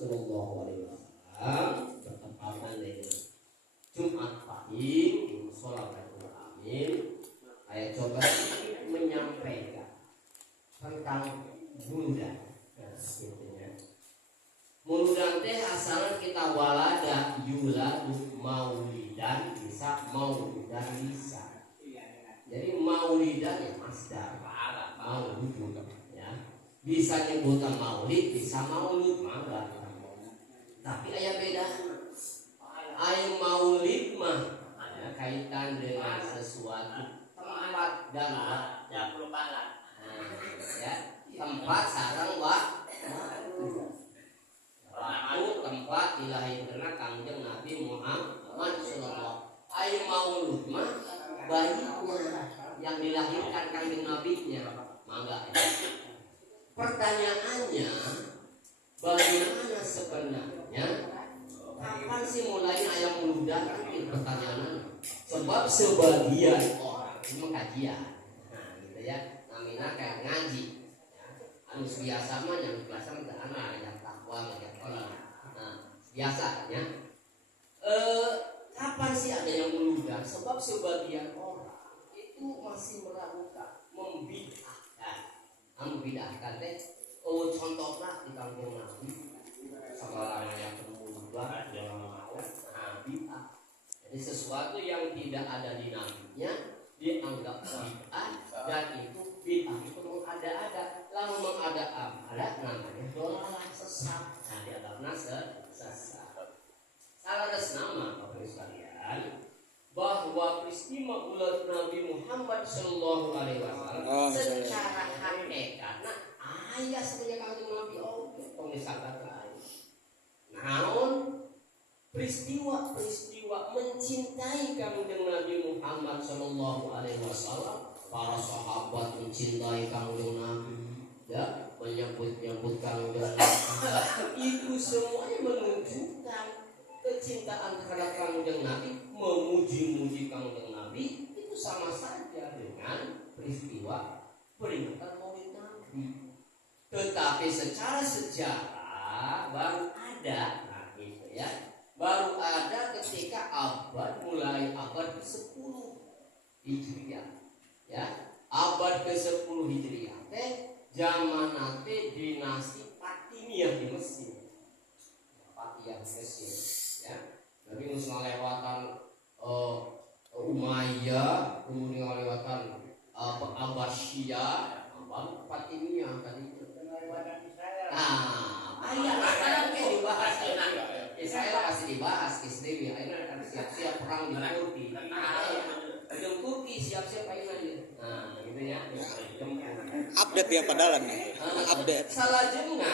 Sallallahu Alaihi Wasallam bertepatan dengan Jumat Pahing di musola Baitul Amin. Saya coba menyampaikan tentang muludan. Nah, gitu ya. Muludan teh asalnya kita walada yuladu maulidan bisa maulidan bisa. Jadi maulidan ya masdar maulud ya. Bisa nyebutan maulid bisa maulud mangga. Tapi aya beda. Aya maulid mah ada kaitan dengan sesuatu tempat dan waktu. Ya, tempat sareng waktu tempat dilahirkan Kangjeng Nabi Muhammad sallallahu. Aya maulud mah bayinya yang dilahirkan Kangjeng Nabi-nya. Mangga. Pertanyaannya, bagaimana sebenarnya? Kapan sih mulai ayam muludan? Pertanyaannya. Sebab sebagian orang ini kajian, nah gitu ya, namanya kayak ngaji. Anu biasa mah yang biasa mah anak yang takwa yang biasanya. Kapan sih ada yang muludan? Sebab sebagian orang itu masih meragukan, membid'ahkan teh. Contohnya di kampung Nabi, sama yang muludan dalam mau bid'ah. Jadi sesuatu yang tidak ada di nabinya dianggap bid'ah, dan itu bid'ah itu mengada-ada. Lalu mengada-ada namanya dolalah sesat. Nah, dianggapnya sesat. Salah nama Bapak sekalian bahwa peristiwa ulat Nabi Muhammad Sallallahu Alaihi Wasallam secara hakikat ayah sebenarnya Kangjeng Nabi pengisahkan naon peristiwa mencintai Kangjeng Nabi Muhammad Sallallahu Alaihi Wasallam. Para sahabat mencintai Kangjeng Nabi, ya, menyebut Kangjeng Nabi. Itu semuanya menunjukkan kecintaan terhadap Kangjeng Nabi, memuji-muji Kangjeng Nabi. Itu sama saja dengan peristiwa peringatan Maulid Nabi. Tetapi secara sejarah baru ada, nah gitu ya, baru ada ketika mulai abad ke-10 Hijriah. Ya, abad ke-10 Hijriah teh zaman nanti dinasti Fatimiyah di Mesir. Fatimiyah Mesir, ya. Jadi musuh lewatan Umayyah, kemudian lewatan Abbasiyah, Fatimiyah tadi. Nah, ayat dibahas. Israel pasti dibahas, Israel akan siap-siap perang di Turki. Jom Turki siap-siap aja. Nah, gitu ya. Update ya padahal update. Selanjutnya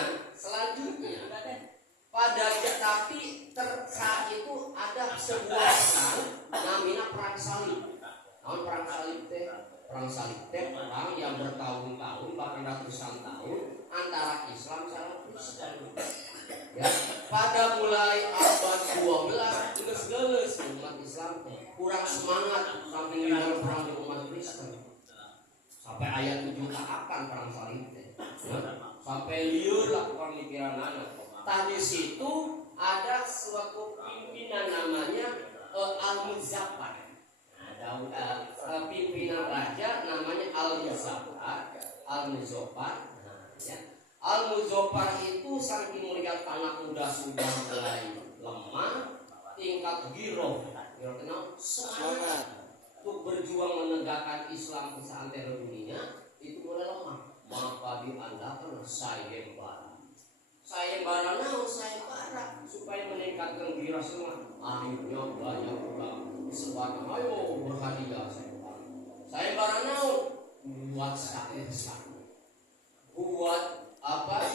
pada tapi saat itu ada sebuah perang namanya perang salib. Namun perang salib teh perang yang bertahun-tahun bahkan ratusan tahun antara Islam sama Kristen. Ya, pada mulai abad 12 geus umat Islam kurang semangat samping dengan perang di umat Kristen. Sampai ayat 7 akan perang salib teh. Sampai lieur lah pemikiran anak. Tadi situ ada suatu pimpinan namanya Al-Muzaffar. Pimpinan raja namanya Al-Muzaffar. Al-Muzaffar itu saking melihat anak muda sudah mulai lemah, tingkat giroh semangat untuk berjuang menegakkan Islam ke seantero dunia itu mulai lemah. Maka diandalkan sayembara supaya meningkatkan giroh semangat. Akhirnya banyak orang sebuah ayo berhadiah sayembara naon buat syair-syair, buat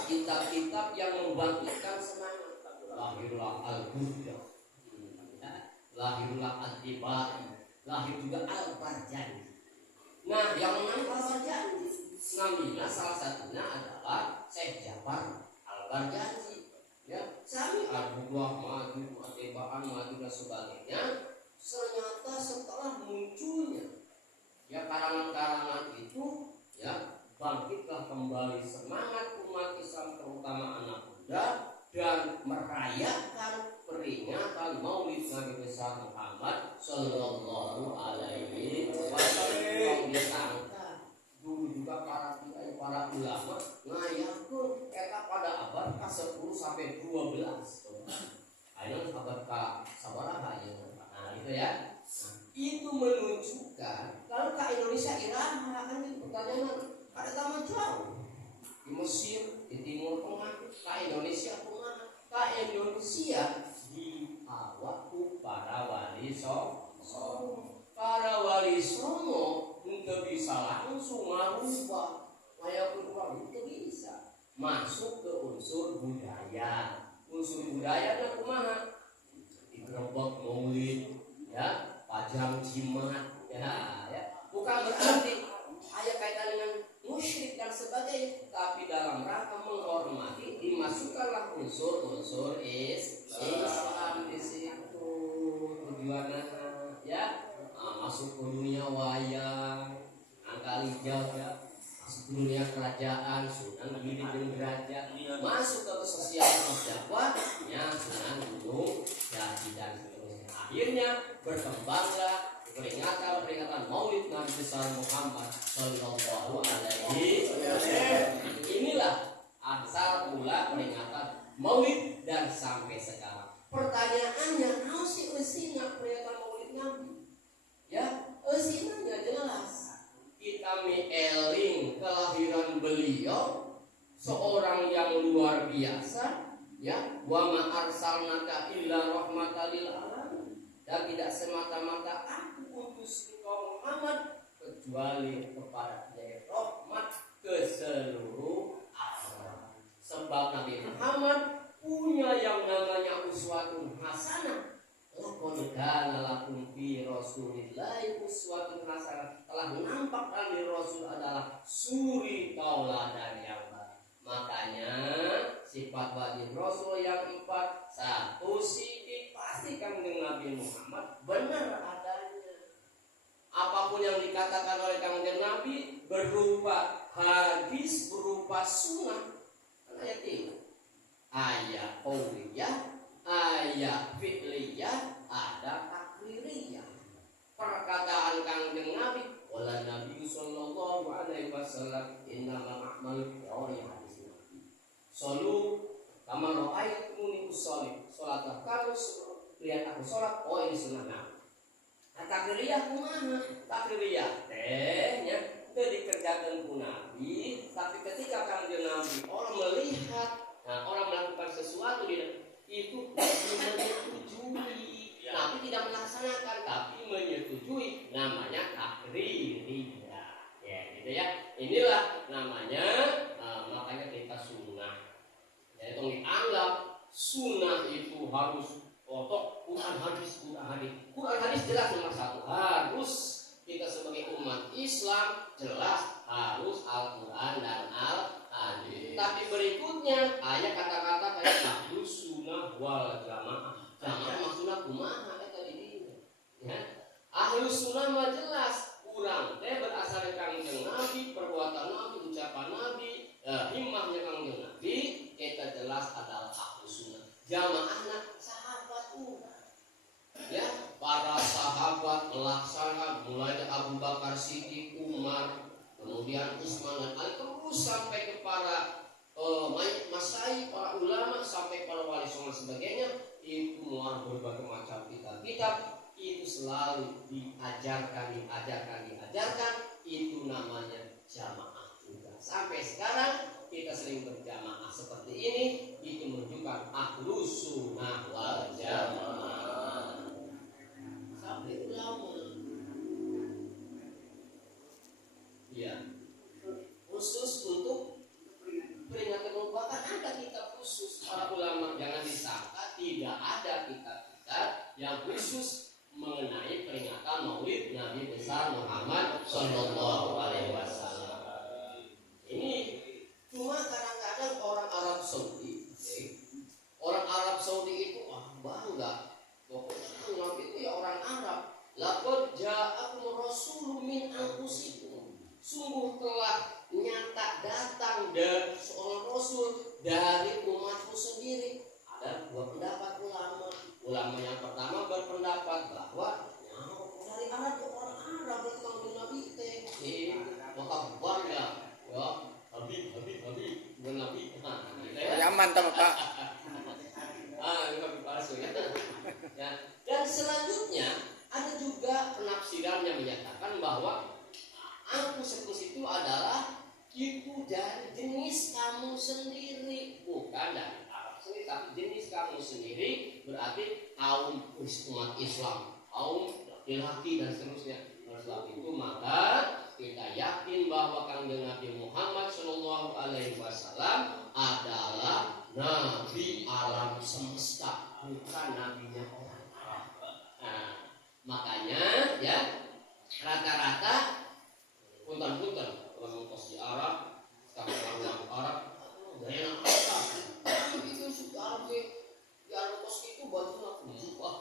kitab-kitab yang membangkitkan semangat. Lahirlah Al-Burda, lahirlah Al-Tibai, lahir juga Al-Barjani. Nah, yang menang Al-Barjani namanya salah satunya adalah Syekh Jafar Al-Barjani. Ya, sami Al-Burdah maju, Al-Tibaan maju dan sebagainya. Ternyata setelah munculnya ya karangan-karangan itu, ya, bangkitlah kembali semangat umat Islam terutama anak muda dan merayakan peringatan Maulid Nabi besar Muhammad Sallallahu Alaihi Wasallam. Yang disangka dulu juga para ulama ngayakeun eta pada abad ke-10 sampai 12. Ayo abad ke-sabaraha ya. Nah, gitu ya. Nah, itu menunjukkan kalau ke Indonesia iraha kan pertanyaan ada taman jauh. Di Mesir, di Timur Tengah, ke Indonesia kemana? Ke Indonesia dibawa ku para wali songo. Para wali songo untuk bisa langsung merubah kayak kurang itu bisa masuk ke unsur budaya. Unsur budaya dan kumaha? Digerebek maulid, ya, pajang jimat, ya. Bukan berarti ayat kaitan dengan musyrik dan sebagainya, tapi dalam rangka menghormati dimasukkanlah unsur-unsur Islam di situ tujuannya, ya. Masuk ke dunia wayang, angka hijau, ya. Masuk ke dunia kerajaan, Sunan Giri dan derajat, masuk ke sosial dakwah, ya, Sunan Gunung Jati dan seterusnya. Akhirnya berkembanglah peringatan Maulid Nabi besar Muhammad Sallallahu Alaihi Wasallam. Inilah asal mula peringatan Maulid dan sampai sekarang. Pertanyaannya, how sih usina peringatan Maulid Nabi? Ya, usinanya jelas. Kita eling kelahiran beliau, seorang yang luar biasa, ya. Wa ma arsalnaka illa rahmatan lil alamin. Dan tidak semata-mata utus engkau Muhammad kecuali kepada rahmat ke seluruh alam. Sebab Nabi Muhammad punya yang namanya uswatun hasanah. Laqad kana lakum fi Rasulillahi uswatun hasanah. Telah nampak dari Rasul adalah suri tauladan yang baik. Makanya sifat wajib Rasul yang 4, satu sifat pastikan dengan Nabi Muhammad benar adanya. Apapun yang dikatakan oleh kanjeng Nabi berupa hadis, berupa sunnah, ayat ini, ayat qauliyah, ayat fi'liyah, ada takririah. Perkataan kanjeng Nabi, wala Nabi sallallahu alaihi wasallam innamal a'malu binniyat, hadis Nabi. Solu kama ra'aitumuni usolli, salat kalau lihat aku sholat, oh ini sunnah Nabi. Nah, takririah kumaha? Takririah tehnya itu dikerjakan ku Nabi, tapi ketika kanjeng Nabi orang melihat, nah, orang melakukan sesuatu itu menyetujui, Nabi tidak melaksanakan tapi menyetujui, namanya takririah. Ya, gitu ya. Inilah namanya, makanya kita sunnah. Jadi dianggap sunnah itu harus otok Quran hadis jelas nomor 1, harus kita sebagai umat Islam jelas harus Al-Quran dan Al-Hadis. Tapi berikutnya ayat kata-kata kayak ahlus sunnah wal jamaah. Jamaah maksudnya kumaha eta di dieu. Ya. Ahlus sunnah mah jelas urang teh berasal dari kanjeng Nabi, perbuatan Nabi, ucapan Nabi, himmahnya kanjeng Nabi, kita jelas adalah ahlus sunnah. Jamaahna sahabat urang. Ya, para sahabat melaksanakan mulai dari Abu Bakar Siddiq, Umar, kemudian Utsman dan Ali, terus sampai ke para masyayikh, para ulama, sampai para wali songo dan sebagainya. Itu muat berbagai macam kitab-kitab, itu selalu diajarkan. Itu namanya jamaah juga. Sampai sekarang kita sering berjamaah seperti ini, itu menunjukkan ahlus sunnah wal jamaah. Sampai ulama, ya, khusus untuk peringatan bahkan ada kitab khusus para ulama. Jangan disangka tidak ada kitab-kitab yang khusus mengenai peringatan Maulid Nabi besar Muhammad Sallallahu Alaihi Wasallam. Ini cuma kadang-kadang orang Arab Saudi, itu bangga. Pokoknya Nabi itu ya orang Arab. Laqad ja'akum rasulun min anfusikum. Sungguh telah nyata datang dari seorang rasul dari umatmu sendiri. mantap Pak. Kopi palsu ya. Ya. Dan selanjutnya ada juga penafsiran yang menyatakan bahwa Ankusekus itu adalah itu dari jenis kamu sendiri, bukan dari Arab sendiri, tapi jenis kamu sendiri berarti kaum umat Islam, kaum laki-laki dan seterusnya. Oleh sebab itu maka kita yakin bahwa Kanjeng Nabi Muhammad Shallallahu Alaihi Wasallam adalah Nabi alam semesta, bukan nabinya orang Arab. Nah, makanya ya rata-rata punten-punten orang kos di Arab, sekarang orang Arab, gaya nak Arab. Itu sudah Arab di Arab kos itu baju nak jubah.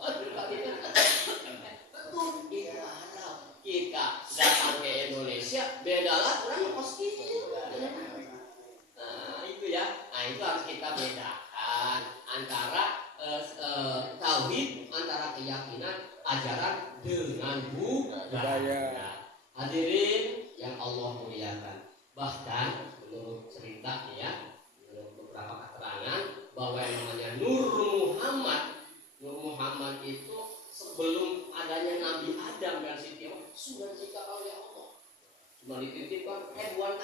Betul, itu Arab. Kita datang ke Indonesia, bedalah orang kos itu. Nah itu ya, nah itu harus kita bedakan antara tauhid, antara keyakinan, ajaran dengan budaya. Hadirin yang Allah muliakan, bahkan menurut cerita ya, menurut beberapa keterangan bahwa yang namanya Nur Muhammad itu sebelum adanya Nabi Adam dan Siti Hawa sudah diciptakan oleh Allah, cuma dititipkan hewan